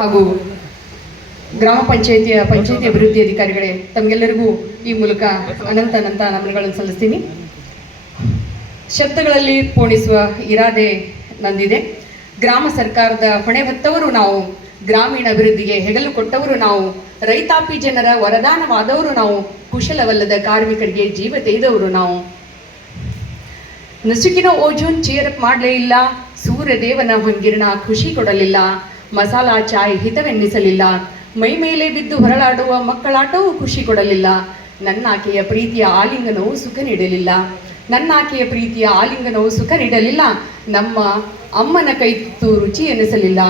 ಹಾಗೂ ಗ್ರಾಮ ಪಂಚಾಯತಿ ಅಭಿವೃದ್ಧಿ ಅಧಿಕಾರಿಗಳೇ, ತಮಗೆಲ್ಲರಿಗೂ ಈ ಮೂಲಕ ಅನಂತ ನಮನಗಳನ್ನು ಸಲ್ಲಿಸ್ತೀನಿ. ಶಬ್ದಗಳಲ್ಲಿ ಪೋಣಿಸುವ ಇರಾದೆ ನಂದಿದೆ. ಗ್ರಾಮ ಸರ್ಕಾರದ ಹೊಣೆ ಹೊತ್ತವರು ನಾವು, ಗ್ರಾಮೀಣ ಅಭಿವೃದ್ಧಿಗೆ ಹೆಗಲು ಕೊಟ್ಟವರು ನಾವು, ರೈತಾಪಿ ಜನರ ವರದಾನವಾದವರು ನಾವು, ಕುಶಲವಲ್ಲದ ಕಾರ್ಮಿಕರಿಗೆ ಜೀವ ತೆಗೆದವರು ನಾವು. ನಸುಕಿನ ಓಜೋನ್ ಚೇರಪ್ ಮಾಡಲೇ ಇಲ್ಲ, ಸೂರ್ಯದೇವನ ಹೊಂಗಿರಣ ಖುಷಿ ಕೊಡಲಿಲ್ಲ, ಮಸಾಲಾ ಚಾಯ್ ಹಿತವೆನ್ನಿಸಲಿಲ್ಲ, ಮೈ ಮೇಲೆ ಬಿದ್ದು ಹೊರಳಾಡುವ ಮಕ್ಕಳಾಟವೂ ಖುಷಿ ಕೊಡಲಿಲ್ಲ, ನನ್ನಾಕೆಯ ಪ್ರೀತಿಯ ಆಲಿಂಗನವು ಸುಖ ನೀಡಲಿಲ್ಲ, ನನ್ನಾಕೆಯ ಪ್ರೀತಿಯ ಆಲಿಂಗನವು ಸುಖ ನೀಡಲಿಲ್ಲ, ನಮ್ಮ ಅಮ್ಮನ ಕೈ ತುತ್ತು ರುಚಿ ಎನಿಸಲಿಲ್ಲ,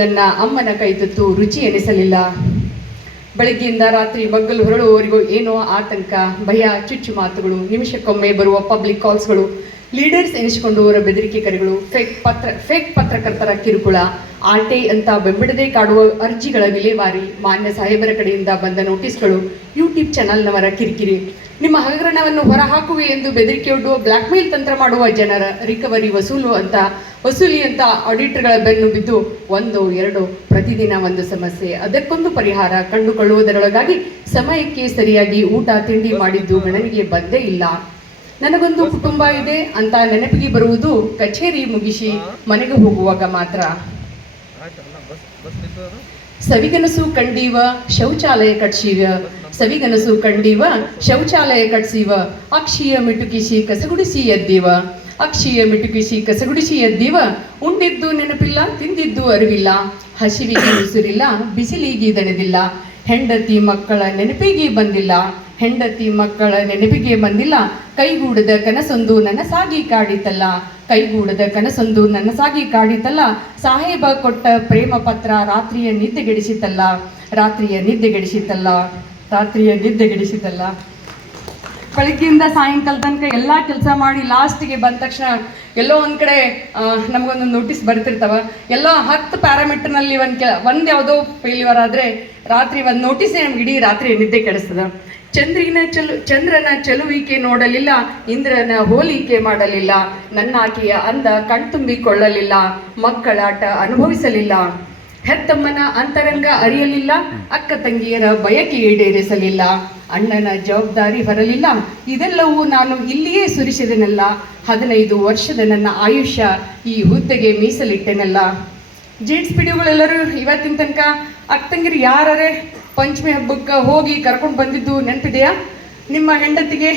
ನನ್ನ ಅಮ್ಮನ ಕೈ ತುತ್ತು ರುಚಿ ಎನಿಸಲಿಲ್ಲ. ಬೆಳಗ್ಗೆಯಿಂದ ರಾತ್ರಿ ಮಗ್ಗಲು ಹೊರಡುವವರೆಗೂ ಏನೋ ಆತಂಕ, ಭಯ, ಚುಚ್ಚು ಮಾತುಗಳು, ನಿಮಿಷಕ್ಕೊಮ್ಮೆ ಬರುವ ಪಬ್ಲಿಕ್ ಕಾಲ್ಸ್ಗಳು, ಲೀಡರ್ಸ್ ಎನಿಸಿಕೊಂಡವರ ಬೆದರಿಕೆ ಕರೆಗಳು, ಫೇಕ್ ಪತ್ರಕರ್ತರ ಕಿರುಕುಳ, ಆರ್ಟೆ ಅಂತ ಬೆಂಬಿಡದೆ ಕಾಡುವ ಅರ್ಜಿಗಳ ವಿಲೇವಾರಿ, ಮಾನ್ಯ ಸಾಹೇಬರ ಕಡೆಯಿಂದ ಬಂದ ನೋಟಿಸ್ಗಳು, ಯೂಟ್ಯೂಬ್ ಚಾನಲ್ನವರ ಕಿರಿಕಿರಿ, ನಿಮ್ಮ ಹಗರಣವನ್ನು ಹೊರಹಾಕುವೆ ಎಂದು ಬೆದರಿಕೆಯೊಡ್ಡುವ ಬ್ಲ್ಯಾಕ್ಮೇಲ್ ತಂತ್ರ ಮಾಡುವ ಜನರ ರಿಕವರಿ ವಸೂಲಿ ಅಂತ ಆಡಿಟರ್ಗಳ ಬೆನ್ನು ಬಿದ್ದು ಒಂದು ಎರಡು ಪ್ರತಿದಿನ ಒಂದು ಸಮಸ್ಯೆ, ಅದಕ್ಕೊಂದು ಪರಿಹಾರ ಕಂಡುಕೊಳ್ಳುವುದರೊಳಗಾಗಿ ಸಮಯಕ್ಕೆ ಸರಿಯಾಗಿ ಊಟ ತಿಂಡಿ ಮಾಡಿದ್ದು ಗಣನೆಗೆ ಬಂದೇ ಇಲ್ಲ. ನನಗೊಂದು ಕುಟುಂಬ ಇದೆ ಅಂತ ನೆನಪಿಗೆ ಬರುವುದು ಕಚೇರಿ ಮುಗಿಸಿ ಮನೆಗೆ ಹೋಗುವಾಗ ಮಾತ್ರ. ಸವಿಗನಸು ಕಂಡೀವ ಶೌಚಾಲಯ ಕಟ್ಸೀವ, ಸವಿಗನಸು ಕಂಡೀವ ಶೌಚಾಲಯ ಕಟ್ಸೀವ, ಅಕ್ಷಿಯ ಮಿಟುಕಿಸಿ ಕಸಗುಡಿಸಿ ಎದ್ದೀವ, ಅಕ್ಷಿಯ ಮಿಟುಕಿಸಿ ಕಸಗುಡಿಸಿ ಎದ್ದೀವ, ಉಂಡಿದ್ದು ನೆನಪಿಲ್ಲ ತಿಂದಿದ್ದು ಅರಿವಿಲ್ಲ, ಹಸಿವಿಗೆ ಉಸಿರಿಲ್ಲ ಬಿಸಿಲಿಗೆ ದಣದಿಲ್ಲ, ಹೆಂಡತಿ ಮಕ್ಕಳ ನೆನಪಿಗೆ ಬಂದಿಲ್ಲ, ಹೆಂಡತಿ ಮಕ್ಕಳ ನೆನಪಿಗೆ ಬಂದಿಲ್ಲ, ಕೈಗೂಡದ ಕನಸೊಂದು ನನಸಾಗಿ ಕಾಡಿತಲ್ಲ, ಕೈಗೂಡದ ಕನಸೊಂದು ನನಸಾಗಿ ಕಾಡಿತಲ್ಲ, ಸಾಹೇಬ ಕೊಟ್ಟ ಪ್ರೇಮ ಪತ್ರ ರಾತ್ರಿಯ ನಿದ್ದೆಗೆಡಿಸಿತಲ್ಲ, ರಾತ್ರಿಯ ನಿದ್ದೆಗೆಡಿಸಿತಲ್ಲ, ರಾತ್ರಿಯ ನಿದ್ದೆಗೆಡಿಸಿತಲ್ಲ. ಬೆಳಗ್ಗೆಯಿಂದ ಸಾಯಂಕಾಲ ತನಕ ಎಲ್ಲ ಕೆಲಸ ಮಾಡಿ ಲಾಸ್ಟಿಗೆ ಬಂದ ತಕ್ಷಣ ಎಲ್ಲೋ ಒಂದು ಕಡೆ ನಮಗೊಂದು ನೋಟಿಸ್ ಬರ್ತಿರ್ತಾವ. ಎಲ್ಲೋ 10 ಪ್ಯಾರಾಮೀಟರ್ನಲ್ಲಿ ಒಂದು ಯಾವುದೋ ಫೇಲ್ಯೂರ್ ಆದರೆ ರಾತ್ರಿ ಒಂದು ನೋಟಿಸೇ ನಮ್ಗೆ ಇಡೀ ರಾತ್ರಿ ನಿದ್ದೆ ಕೆಡಿಸ್ತದ. ಚಂದ್ರನ ಚೆಲುವಿಕೆ ನೋಡಲಿಲ್ಲ, ಇಂದ್ರನ ಹೋಲಿಕೆ ಮಾಡಲಿಲ್ಲ, ನನ್ನಾಕೆಯ ಅಂದ ಕಣ್ತುಂಬಿಕೊಳ್ಳಲಿಲ್ಲ, ಮಕ್ಕಳಾಟ ಅನುಭವಿಸಲಿಲ್ಲ, ಹೆತ್ತಮ್ಮನ ಅಂತರಂಗ ಅರಿಯಲಿಲ್ಲ, ಅಕ್ಕ ತಂಗಿಯರ ಬಯಕೆ ಈಡೇರಿಸಲಿಲ್ಲ, ಅಣ್ಣನ ಜವಾಬ್ದಾರಿ ಹೊರಲಿಲ್ಲ, ಇದೆಲ್ಲವೂ ನಾನು ಇಲ್ಲಿಯೇ ಸುರಿಸಿದೆನಲ್ಲ, 15 ವರ್ಷದ ನನ್ನ ಆಯುಷ್ಯ ಈ ಹುದ್ದೆಗೆ ಮೀಸಲಿಟ್ಟೆನಲ್ಲ. ಜೇಂಟ್ಸ್ ಪಿಡಿಯೋಗಳೆಲ್ಲರೂ ಇವತ್ತಿನ ತನಕ ಅಕ್ಕ ತಂಗಿರು ಯಾರೇ ಪಂಚಮಿ ಹಬ್ಬಕ್ಕೆ ಹೋಗಿ ಕರ್ಕೊಂಡು ಬಂದಿದ್ದು ನೆನಪಿದೆಯಾ? ನಿಮ್ಮ ಹೆಂಡತಿಗೆ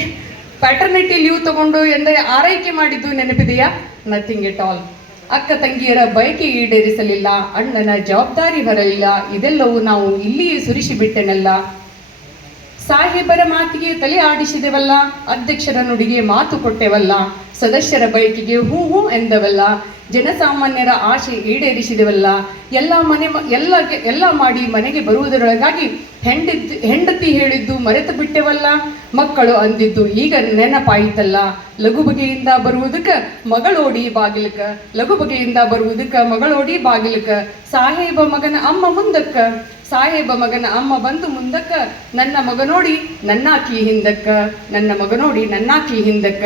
ಪ್ಯಾಟರ್ನಿಟಿ ಲೀವ್ ತಗೊಂಡು ಎಂದರೆ ಆರೈಕೆ ಮಾಡಿದ್ದು ನೆನಪಿದೆಯಾ? Nothing at all. ಅಕ್ಕ ತಂಗಿಯರ ಬಯಕೆ ಈಡೇರಿಸಲಿಲ್ಲ, ಅಣ್ಣನ ಜವಾಬ್ದಾರಿ ಹೊರಲಿಲ್ಲ, ಇದೆಲ್ಲವೂ ನಾವು ಇಲ್ಲಿಯೇ ಸುರಿಸಿ ಬಿಟ್ಟೆನಲ್ಲ. ಸಾಹೇಬರ ಮಾತಿಗೆ ತಲೆ ಆಡಿಸಿದೆವಲ್ಲ, ಅಧ್ಯಕ್ಷರ ನುಡಿಗೆ ಮಾತು ಕೊಟ್ಟೆವಲ್ಲ, ಸದಸ್ಯರ ಬಯಕೆಗೆ ಹೂ ಹೂ ಎಂದವಲ್ಲ, ಜನಸಾಮಾನ್ಯರ ಆಶೆ ಈಡೇರಿಸಿದೆವಲ್ಲ, ಎಲ್ಲ ಮಾಡಿ ಮನೆಗೆ ಬರುವುದರೊಳಗಾಗಿ ಹೆಂಡತಿ ಹೇಳಿದ್ದು ಮರೆತು ಬಿಟ್ಟೆವಲ್ಲ, ಮಕ್ಕಳು ಅಂದಿದ್ದು ಈಗ ನೆನಪಾಯಿತಲ್ಲ, ಲಘು ಬಗೆಯಿಂದ ಬರುವುದಕ್ಕೆ ಮಗಳೋಡಿ ಬಾಗಿಲಕ, ಲಘು ಬಗೆಯಿಂದ ಬರುವುದಕ್ಕೆ ಮಗಳೋಡಿ ಬಾಗಿಲಕ, ಸಾಹೇಬ ಮಗನ ಅಮ್ಮ ಮುಂದಕ್ಕ, ಸಾಹೇಬ ಮಗನ ಅಮ್ಮ ಬಂದು ಮುಂದಕ್ಕ, ನನ್ನ ಮಗನೋಡಿ ನನ್ನಾಕಿ ಹಿಂದಕ್ಕ, ನನ್ನ ಮಗನೋಡಿ ನನ್ನಾಕಿ ಹಿಂದಕ್ಕ.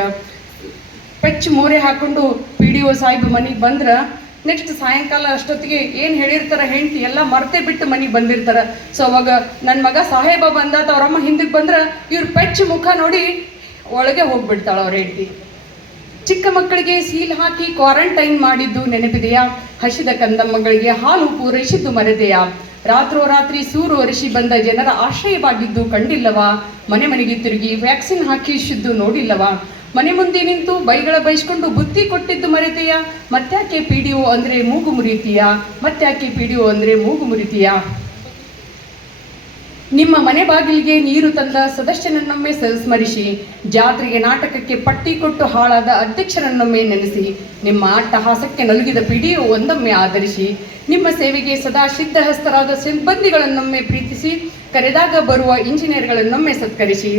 ಪೆಚ್ಚು ಮೋರೆ ಹಾಕೊಂಡು PDO ಸಾಹೇಬ್ ಮನೆಗೆ ಬಂದ್ರೆ ನೆಕ್ಸ್ಟ್ ಸಾಯಂಕಾಲ ಅಷ್ಟೊತ್ತಿಗೆ ಏನು ಹೇಳಿರ್ತಾರೆ ಹೆಂಡತಿ ಎಲ್ಲ ಮರ್ತೆ ಬಿಟ್ಟು ಮನೆಗೆ ಬಂದಿರ್ತಾರೆ. ಸೊ ಅವಾಗ ನನ್ನ ಮಗ ಸಾಹೇಬ ಬಂದಾತ ಅವರಮ್ಮ ಹಿಂದಕ್ಕೆ ಬಂದ್ರೆ ಇವ್ರ ಪೆಚ್ಚು ಮುಖ ನೋಡಿ ಒಳಗೆ ಹೋಗ್ಬಿಡ್ತಾಳೆ ಅವ್ರ ಹೆಂಡತಿ. ಚಿಕ್ಕ ಮಕ್ಕಳಿಗೆ ಸೀಲ್ ಹಾಕಿ ಕ್ವಾರಂಟೈನ್ ಮಾಡಿದ್ದು ನೆನಪಿದೆಯಾ? ಹಸಿದ ಕಂದಮ್ಮಗಳಿಗೆ ಹಾಲು ಪೂರೈಸಿದ್ದು ಮರೆದೆಯಾ? ರಾತ್ರೋರಾತ್ರಿ ಸೂರು ಅರಿಸಿ ಬಂದ ಜನರ ಆಶ್ರಯವಾಗಿದ್ದು ಕಂಡಿಲ್ಲವಾ? ಮನೆಗೆ ತಿರುಗಿ ವ್ಯಾಕ್ಸಿನ್ ಹಾಕಿಸಿದ್ದು ನೋಡಿಲ್ಲವಾ? ಮನೆ ಮುಂದೆ ನಿಂತು ಬೈಗಳ ಬೈಸ್ಕೊಂಡು ಬುದ್ಧಿ ಕೊಟ್ಟಿದ್ದು ಮರೆತೆಯಾ? ಮತ್ತ್ಯಾಕೆ PDO ಅಂದರೆ ಮೂಗು ಮುರಿತೀಯಾ? ಮತ್ತ್ಯಾಕೆ PDO ಅಂದರೆ ಮೂಗು ಮುರಿತೀಯಾ? ನಿಮ್ಮ ಮನೆ ಬಾಗಿಲಿಗೆ ನೀರು ತಂದ ಸದಸ್ಯನನ್ನೊಮ್ಮೆ ಸ್ಮರಿಸಿ, ಜಾತ್ರೆಗೆ ನಾಟಕಕ್ಕೆ ಪಟ್ಟಿ ಕೊಟ್ಟು ಹಾಳಾದ ಅಧ್ಯಕ್ಷರನ್ನೊಮ್ಮೆ ನೆನೆಸಿ, ನಿಮ್ಮ ಅಟ್ಟಹಾಸಕ್ಕೆ ನಲುಗಿದ PDO ಒಂದೊಮ್ಮೆ ಆಧರಿಸಿ, ನಿಮ್ಮ ಸೇವೆಗೆ ಸದಾ ಸಿದ್ಧಹಸ್ತರಾದ ಸಿಬ್ಬಂದಿಗಳನ್ನೊಮ್ಮೆ ಪ್ರೀತಿಸಿ, ಕರೆದಾಗ ಬರುವ ಇಂಜಿನಿಯರ್ಗಳನ್ನೊಮ್ಮೆ ಸತ್ಕರಿಸಿ,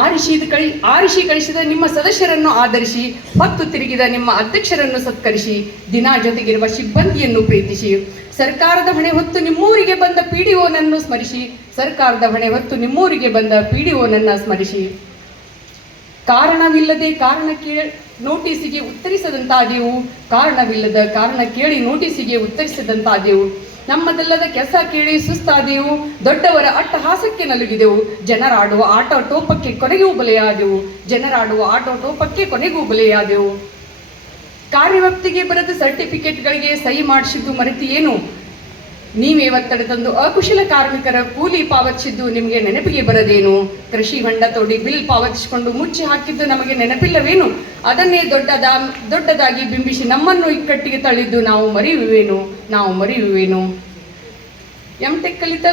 ಆರಿಸಿ ಕಳಿಸಿದ ನಿಮ್ಮ ಸದಸ್ಯರನ್ನು ಆಧರಿಸಿ, ಹೊತ್ತು ತಿರುಗಿದ ನಿಮ್ಮ ಅಧ್ಯಕ್ಷರನ್ನು ಸತ್ಕರಿಸಿ, ದಿನ ಜೊತೆಗಿರುವ ಸಿಬ್ಬಂದಿಯನ್ನು ಪ್ರೀತಿಸಿ, ಸರ್ಕಾರದ ಹೊಣೆ ಹೊತ್ತು ನಿಮ್ಮೂರಿಗೆ ಬಂದ PDOನನ್ನು ಸ್ಮರಿಸಿ, ಸರ್ಕಾರದ ಹೊಣೆ ಹೊತ್ತು ನಿಮ್ಮೂರಿಗೆ ಬಂದ PDOನನ್ನು ಸ್ಮರಿಸಿ. ಕಾರಣವಿಲ್ಲದೆ ಕಾರಣ ನೋಟಿಸಿಗೆ ಉತ್ತರಿಸದಂತಾದೆವು, ಕಾರಣವಿಲ್ಲದ ಕಾರಣ ಕೇಳಿ ನೋಟಿಸಿಗೆ ಉತ್ತರಿಸದಂತಾದೆವು, ನಮ್ಮದಲ್ಲದ ಕೆಲಸ ಕೇಳಿ ಸುಸ್ತಾದೆವು, ದೊಡ್ಡವರ ಅಟ್ಟಹಾಸಕ್ಕೆ ನಲುಗಿದೆವು, ಜನರಾಡುವ ಆಟೋಟೋಪಕ್ಕೆ ಕೊನೆಗೂ ಬಲೆಯಾದೆವು, ಜನರಾಡುವ ಆಟೋಟೋಪಕ್ಕೆ ಕೊನೆಗೂ ಬಲೆಯಾದೆವು. ಕಾರ್ಯವ್ಯಾಪ್ತಿಗೆ ಬರೆದ ಸರ್ಟಿಫಿಕೇಟ್ಗಳಿಗೆ ಸಹಿ ಮಾಡಿಸಿದ್ದು ಮರೆತಿಯೇನು? ನೀವೇ ಒತ್ತಡ ತಂದು ಅಕುಶಲ ಕಾರ್ಮಿಕರ ಕೂಲಿ ಪಾವತಿಸಿದ್ದು ನಿಮಗೆ ನೆನಪಿಗೆ ಬರದೇನು? ಕೃಷಿ ಹೊಂಡ ತೋಡಿ ಬಿಲ್ ಪಾವತಿಸಿಕೊಂಡು ಮುಚ್ಚಿ ಹಾಕಿದ್ದು ನಮಗೆ ನೆನಪಿಲ್ಲವೇನು? ಅದನ್ನೇ ದೊಡ್ಡದಾಗಿ ಬಿಂಬಿಸಿ ನಮ್ಮನ್ನು ಇಕ್ಕಟ್ಟಿಗೆ ತಳ್ಳಿದ್ದು ನಾವು ಮರೆಯುವೆನು? ಎಂಟೆಕ್ ಕಲಿತ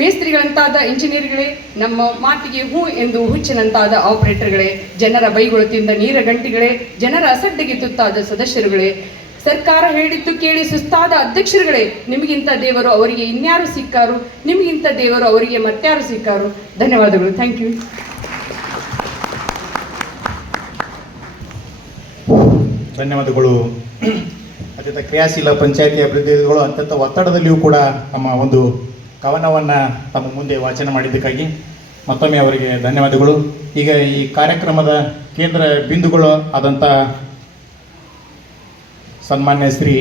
ಮೇಸ್ತ್ರಿಗಳಂತಾದ ಇಂಜಿನಿಯರ್ಗಳೇ, ನಮ್ಮ ಮಾತಿಗೆ ಹೂ ಎಂದು ಹುಚ್ಚಿನಂತಾದ ಆಪರೇಟರ್ಗಳೇ, ಜನರ ಬೈಗಳು ತಿಂದ ನೀರ ಗಂಟಿಗಳೇ, ಜನರ ಅಸಡ್ಡೆಗೆ ತುತ್ತಾದ ಸದಸ್ಯರುಗಳೇ, ಸರ್ಕಾರ ಹೇಳಿದ್ದು ಕೇಳಿ ಸುಸ್ತಾದ ಅಧ್ಯಕ್ಷರುಗಳೇ, ನಿಮಗಿಂತ ದೇವರು ಅವರಿಗೆ ಇನ್ಯಾರು ಸಿಕ್ಕಾರು? ನಿಮಗಿಂತ ದೇವರು ಅವರಿಗೆ ಮತ್ಯಾರು ಸಿಕ್ಕಾರು? ಧನ್ಯವಾದಗಳು. Thank you. ಧನ್ಯವಾದಗಳು. ಅತ್ಯಂತ ಕ್ರಿಯಾಶೀಲ ಪಂಚಾಯಿತಿ ಅಭಿವೃದ್ಧಿಗಳು ಅತ್ಯಂತ ಒತ್ತಡದಲ್ಲಿಯೂ ಕೂಡ ನಮ್ಮ ಒಂದು ಕವನವನ್ನು ತಮ್ಮ ಮುಂದೆ ವಾಚನ ಮಾಡಿದ್ದಕ್ಕಾಗಿ ಮತ್ತೊಮ್ಮೆ ಅವರಿಗೆ ಧನ್ಯವಾದಗಳು. ಈಗ ಈ ಕಾರ್ಯಕ್ರಮದ ಕೇಂದ್ರ ಬಿಂದುಗಳು ಆದಂಥ ಸನ್ಮಾನ್ಯ ಶ್ರೀ